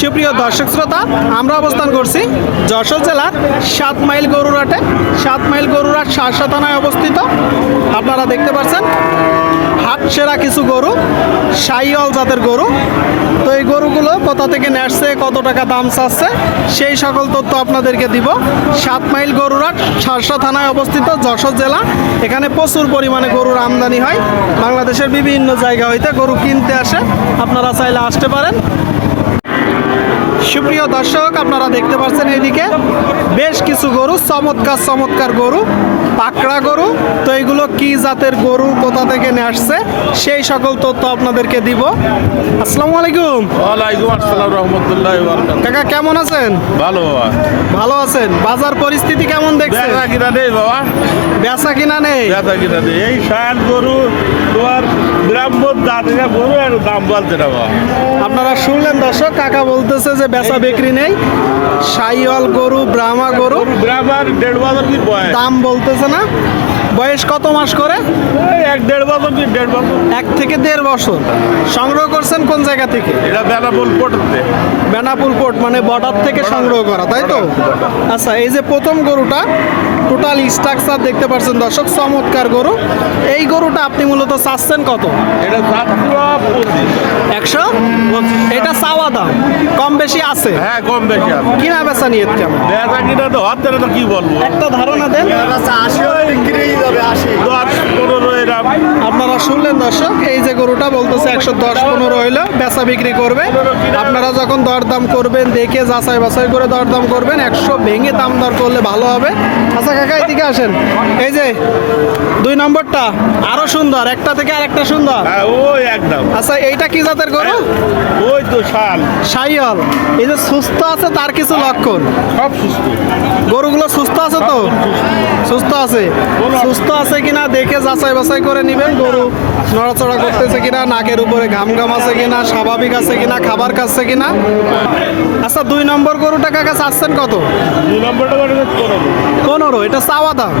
সুপ্রিয় দর্শক শ্রোতা, আমরা অবস্থান করছি যশোর জেলার 7 মাইল গরুরহাটে। 7 মাইল গরুরহাট শার্শা থানায় অবস্থিত। আপনারা দেখতে পাচ্ছেন হাট সেরা কিছু গরু, শাহিওয়াল জাতের গরু। তো এই গরুগুলো কোথা থেকে নেসছে, কত টাকা দাম চাচ্ছে, সেই সকল তথ্য আপনাদেরকে দিব। 7 মাইল গরুরহাট শার্শা থানায় অবস্থিত, যশোর জেলা। এখানে প্রচুর পরিমাণে গরুর আমদানি হয়। বাংলাদেশের বিভিন্ন জায়গা হইতে গরু কিনতে আসে, আপনারা চাইলে আসতে পারেন। সুপ্রিয় দর্শক, আপনারা দেখতে পাচ্ছেন এইদিকে বেশ কিছু গরু, চমৎকার চমৎকার গরু, পাকড়া গরু। তো এইগুলো কি জাতের গরু, কোথা থেকে নিয়ে আসছে, সেই সকল তথ্য আপনাদেরকে দিব। আসসালামু আলাইকুম। ওয়ালাইকুম আসসালাম রাহমাতুল্লাহি ওয়া বারাকাতুহু। কাকা কেমন আছেন? ভালো বাবা। ভালো আছেন? বাজার পরিস্থিতি কেমন দেখছেন? বেচা কিনা নেই বাবা, বেচা কিনা নেই। বেচা কিনা নেই। এই ষাট গরু তোমার ব্রাহ্মণ দাঁড়িয়ে গরু আর দাম বলতে না বাবা। আপনারা শুনলেন দর্শক, কাকা বলতেছে যে বেচা বিক্রি নেই। শাহিওয়াল গরু, ব্রাহ্মা গরু, ব্রাহ্মণ 1.5 বছর কি বয়স, দাম বলতেছে না। বয়স কত মাস করে? এই 1.5 বছর কি 1.5 বছর। 1 থেকে 1.5 বছর। সংগ্রহ করছেন কোন জায়গা থেকে? এটা বেনাপোল পড়তে। বেনাপুল পোর্ট, মানে বর্ডার থেকে সংগ্রহ করা, তাই তো? আচ্ছা, এই যে প্রথম গরুটা, টোটাল স্ট্রাকচার দেখতে পাচ্ছেন দর্শক, চমৎকার গরু। এই গরুটা আপনি মূলত চাচ্ছেন কত? এটা 100? এটা চাওয়া দাম, কম বেশি আছে? হ্যাঁ, কম বেশি আছে। কিনা বেচা নিয়ে কেমন? বেচা কিনা তো হচ্ছে না, তো কি বলবো। একটা ধারণা দেন। 10-15 এরকম। আপনারা শুনলেন দর্শক, এই যে গরুটা বলতেছে 110-15 হইলো বেচা বিক্রি করবে। আপনারা যখন দরদাম করবেন, দেখে যাচাই বাছাই করে দরদাম করবেন। 100 ভেঙে দাম দর করলে ভালো হবে। আচ্ছা কাকা, এদিকে আসেন। এই যে 2 নম্বরটা আরো সুন্দর, একটা থেকে আরেকটা সুন্দর। হ্যাঁ, ওই একদম। আচ্ছা, এইটা কি জাতের গরু? ওই তো শাল শাহিওয়াল। এই যে সুস্থ আছে, তার কিছু লক্ষণ? সব সুস্থ। গরুগুলো সুস্থ আছে তো? সুস্থ আছে। সুস্থ আছে কিনা দেখে যাচাই বাছাই করে নেবেন। গরু নড়াচড়া করতেছে কিনা, নাকের উপরে ঘাম ঘাম আছে কিনা, স্বাভাবিক আছে কিনা, খাবার খাচ্ছে কিনা। আচ্ছা, 2 নম্বর গরুটা কাকা চাচ্ছেন কত? 2 নম্বরটা করে 15। এটা চাওয়া দাম।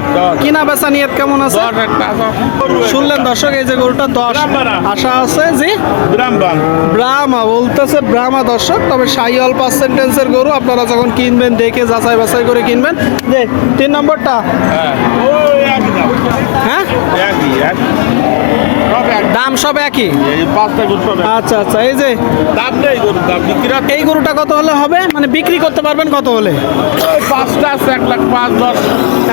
কিনা বেচা নিয়ত কেমন আছে? 10 একটা আছে। শুনলেন দর্শক, এই যে গরুটা 10 আশা আছে। জি, ব্রাহ্মণ। ব্রাহ্মা বলতেছে, ব্রাহ্মা দর্শক। তবে শাহিওয়াল পার্সেন্টেন্সের গরু, আপনারা যখন কিনবেন দেখে যাচাই বাছাই করে কিনবেন। যে 3 নম্বরটা, হ্যাঁ, ওই একদম। হ্যাঁ, একই, একই। সব এক। দাম সব একই। এই 5টা গরু সব এক। আচ্ছা আচ্ছা, এই যে দাম নেই গরুর দাম। বিক্রি আছে। এই গরুটা কত হলে হবে, মানে বিক্রি করতে পারবেন কত হলে? ওই 5টা আছে 1,05,10।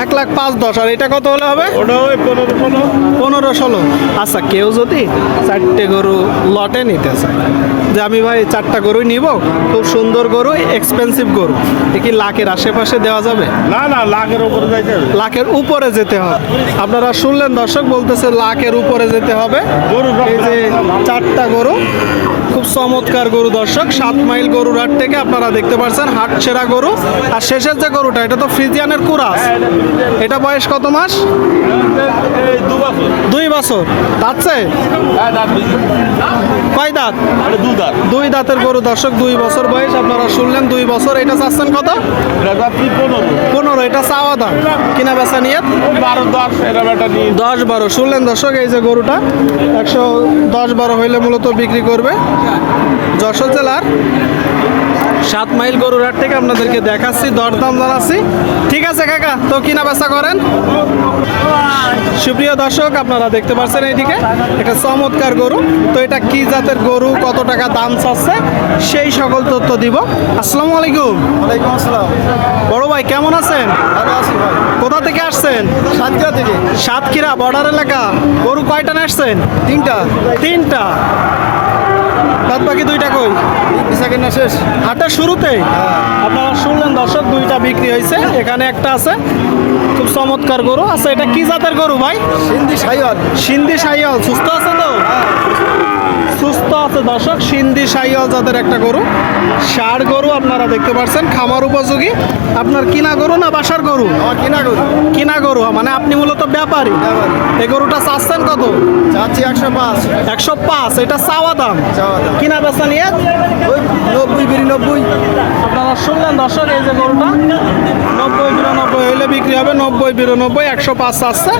1,05,10। আর এটা কত হলে হবে? ওটা ওই 15-16। 15-16। আচ্ছা, কেউ যদি 4টে গরু লটে নিতে চায়, যে আমি ভাই 4টা গরুই নিব, খুব সুন্দর গরু, এক্সপেন্সিভ গরু, এ কি লাখের আশেপাশে দেওয়া যাবে? না না, লাখের উপরে যাইতে হবে। লাখের উপরে যেতে হবে। আপনারা শুনলেন দর্শক, বলতেছে লাখের উপরে যেতে হবে। গরু সব এই যে 4টা গরু, খুব চমৎকার গরু দর্শক। 7 মাইল গরুর হাট থেকে আপনারা দেখতে পাচ্ছেন হাট সেরা গরু। আর শেষের যে গরুটা, এটা তো ফ্রিজিয়ানের কুরাস। এটা বয়স কত মাস? এই 2 বছর। 2 বছর। দাঁতছে? হ্যাঁ, দাঁত বেশি। কয় দাঁত? এটা 2 দাঁত। 2 দাঁতের গরু দর্শক, 2 বছর বয়স। আপনারা শুনলেন 2 বছর। এটা চাচ্ছেন কত? এটা দাঁত 15। 15। এটা চাওয়া দাম। কিনা বেচা নিয়ে 12-10 এরকম একটা নিয়ে। 10-12। শুনলেন দর্শক, এই যে গরুটা 110-12 হইলে মূলত বিক্রি করবে। যশোর জেলার 7 মাইল গরুর হাট থেকে আপনাদেরকে দেখাচ্ছি, দরদাম জানাচ্ছি। ঠিক আছে কাকা, তো কিনা বেচা করেন। সুপ্রিয় দর্শক, আপনারা দেখতে পাচ্ছেন এইদিকে একটা চমৎকার গরু। তো এটা কি জাতের গরু, কত টাকা দাম চাচ্ছে, সেই সকল তথ্য দিব। আসসালামু আলাইকুম। ওয়ালাইকুম আসসালাম। বড় ভাই কেমন আছেন? ভালো আছি ভাই। কোথা থেকে আসছেন? সাতক্ষীরা থেকে। সাতক্ষীরা বর্ডার এলাকা। গরু কয়টা আসছেন? 3টা। বাদ বাকি 2টা কই? বেচা কেনা শেষ। হাটের শুরুতে আপনারা শুনলেন দর্শক, 2টা বিক্রি হয়েছে, এখানে একটা আছে। খুব চমৎকার গরু। আচ্ছা, এটা কি জাতের গরু ভাই? সিন্ধি শাহিওয়াল। সিন্ধি শাহিওয়াল। সুস্থ আছে তো? সুস্থ আছে দর্শক, সিন্ধি শাহিওয়াল জাতের একটা গরু। ষাঁড় গরু আপনারা দেখতে পাচ্ছেন, খামার উপযোগী। আপনার কিনা গরু না বাসার গরু? আমার কিনা গরু। কিনা গরু, মানে আপনি মূলত ব্যাপারী। এই গরুটা চাচ্ছেন কত? চাচ্ছি 105। 105। এটা চাওয়া দাম। চাওয়া দাম। কিনা বেচা নিয়ে ওই 90 92 আপনারা শুনলেন দর্শক, এই যে গরুটা 90-92 হইলে বিক্রি হবে। 90-92 105 আসছে।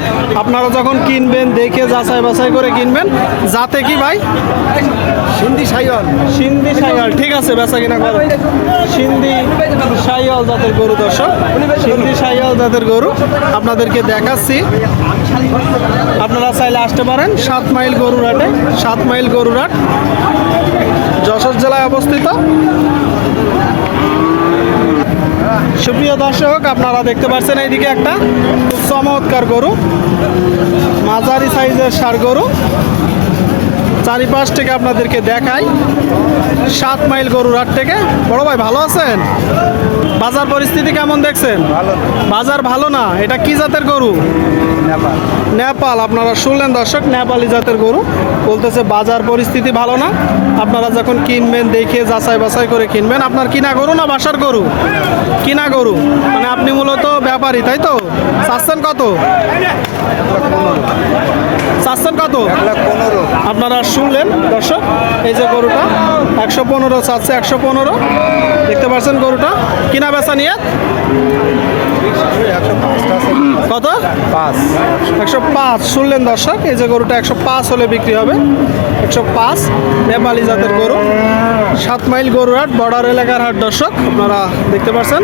আপনারা যখন কিনবেন দেখে যাচাই বাছাই করে কিনবেন। যাতে কি ভাই? সিন্ধি সাইওয়াল। সিন্ধি শাহিওয়াল। ঠিক আছে, বেচা কিনা করো। সিন্ধি শাহিওয়াল জাতের গরু দর্শক, সিন্ধি শাহিওয়াল জাতের গরু আপনাদেরকে দেখাচ্ছি। আপনারা চাইলে আসতে পারেন 7 মাইল গরুরহাটে। 7 মাইল গরুরহাট যশোর জেলায় অবস্থিত। সুপ্রিয় দর্শক, আপনারা দেখতে পাচ্ছেন এইদিকে একটা খুব চমৎকার গরু, মাঝারি সাইজের ষাঁড় গরু। চারিপাশ থেকে আপনাদেরকে দেখাই 7 মাইল গরুরহাট থেকে। বড় ভাই ভালো আছেন? বাজার পরিস্থিতি কেমন দেখছেন? ভালো। বাজার ভালো না। এটা কি জাতের গরু? নেপাল। নেপাল। আপনারা শুনলেন দর্শক, নেপালি জাতের গরু। বলতেছে বাজার পরিস্থিতি ভালো না। আপনারা যখন কিনবেন দেখে যাচাই বাছাই করে কিনবেন। আপনার কিনা গরু না বাসার গরু? কিনা গরু। মানে আপনি মূলত ব্যাপারী, তাই তো? চাচ্ছেন কত? চাচ্ছেন কত? 1,15,000। আপনারা শুনলেন দর্শক, এই যে গরুটা 115 চাচ্ছে। 115 দেখতে পাচ্ছেন গরুটা। কিনা বেচা নিয়ে 105 আছে। কত? 5। 105 শুনলেন দর্শক, এই যে গরুটা 105 হলে বিক্রি হবে। 105 নেপালি জাতের গরু। 7 মাইল গরুর হাট, বর্ডার এলাকার হাট দর্শক, আপনারা দেখতে পাচ্ছেন।